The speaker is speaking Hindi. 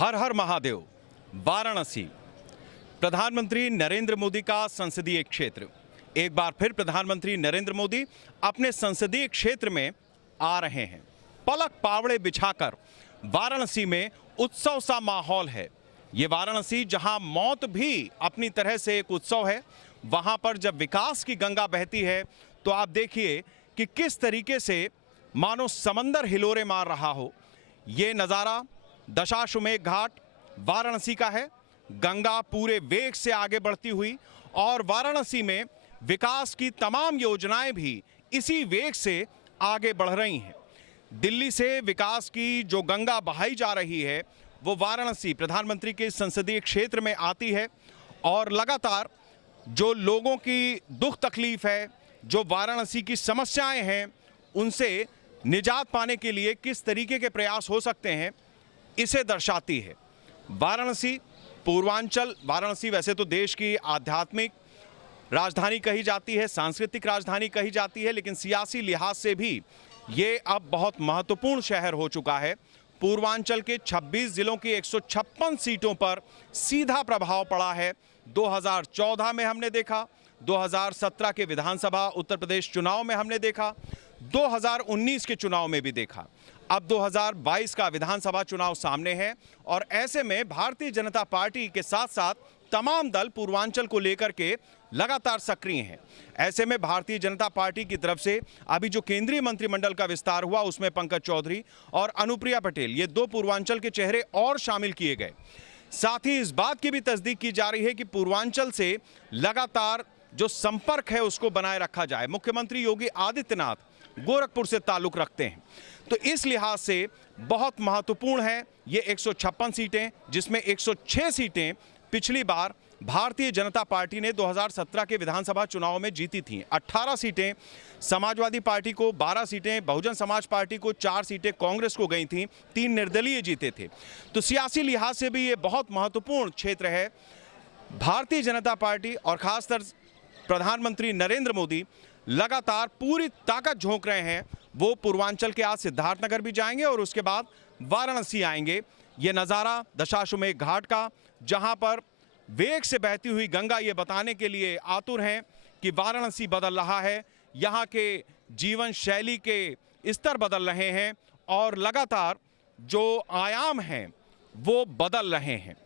हर हर महादेव। वाराणसी प्रधानमंत्री नरेंद्र मोदी का संसदीय क्षेत्र। एक बार फिर प्रधानमंत्री नरेंद्र मोदी अपने संसदीय क्षेत्र में आ रहे हैं। पलक पावड़े बिछाकर वाराणसी में उत्सव सा माहौल है। ये वाराणसी जहां मौत भी अपनी तरह से एक उत्सव है, वहां पर जब विकास की गंगा बहती है तो आप देखिए कि किस तरीके से मानो समंदर हिलोरे मार रहा हो। ये नज़ारा दशाश्वमेध घाट वाराणसी का है। गंगा पूरे वेग से आगे बढ़ती हुई और वाराणसी में विकास की तमाम योजनाएं भी इसी वेग से आगे बढ़ रही हैं। दिल्ली से विकास की जो गंगा बहाई जा रही है वो वाराणसी प्रधानमंत्री के संसदीय क्षेत्र में आती है और लगातार जो लोगों की दुख तकलीफ है, जो वाराणसी की समस्याएं हैं, उनसे निजात पाने के लिए किस तरीके के प्रयास हो सकते हैं, इसे दर्शाती है। वाराणसी पूर्वांचल, वाराणसी वैसे तो देश की आध्यात्मिक राजधानी कही जाती है, सांस्कृतिक राजधानी कही जाती है, लेकिन सियासी लिहाज से भी ये अब बहुत महत्वपूर्ण शहर हो चुका है। पूर्वांचल के 26 जिलों की 156 सीटों पर सीधा प्रभाव पड़ा है। 2014 में हमने देखा, 2017 के विधानसभा उत्तर प्रदेश चुनाव में हमने देखा, 2019 के चुनाव में भी देखा, अब 2022 का विधानसभा चुनाव सामने है और ऐसे में भारतीय जनता पार्टी के साथ साथ तमाम दल पूर्वांचल को लेकर के लगातार सक्रिय हैं। ऐसे में भारतीय जनता पार्टी की तरफ से अभी जो केंद्रीय मंत्रिमंडल का विस्तार हुआ उसमें पंकज चौधरी और अनुप्रिया पटेल, ये दो पूर्वांचल के चेहरे और शामिल किए गए। साथ ही इस बात की भी तस्दीक की जा रही है कि पूर्वांचल से लगातार जो संपर्क है उसको बनाए रखा जाए। मुख्यमंत्री योगी आदित्यनाथ गोरखपुर से ताल्लुक रखते हैं, तो इस लिहाज से बहुत महत्वपूर्ण है ये 156 सीटें, जिसमें 106 सीटें पिछली बार भारतीय जनता पार्टी ने 2017 के विधानसभा चुनाव में जीती थीं। 18 सीटें समाजवादी पार्टी को, 12 सीटें बहुजन समाज पार्टी को, 4 सीटें कांग्रेस को गई थीं, 3 निर्दलीय जीते थे। तो सियासी लिहाज से भी ये बहुत महत्वपूर्ण क्षेत्र है। भारतीय जनता पार्टी और खासकर प्रधानमंत्री नरेंद्र मोदी लगातार पूरी ताकत झोंक रहे हैं। वो पूर्वांचल के आज सिद्धार्थनगर भी जाएंगे और उसके बाद वाराणसी आएंगे। ये नज़ारा दशाश्वमेध घाट का, जहां पर वेग से बहती हुई गंगा ये बताने के लिए आतुर हैं कि वाराणसी बदल रहा है, यहाँ के जीवन शैली के स्तर बदल रहे हैं और लगातार जो आयाम हैं वो बदल रहे हैं।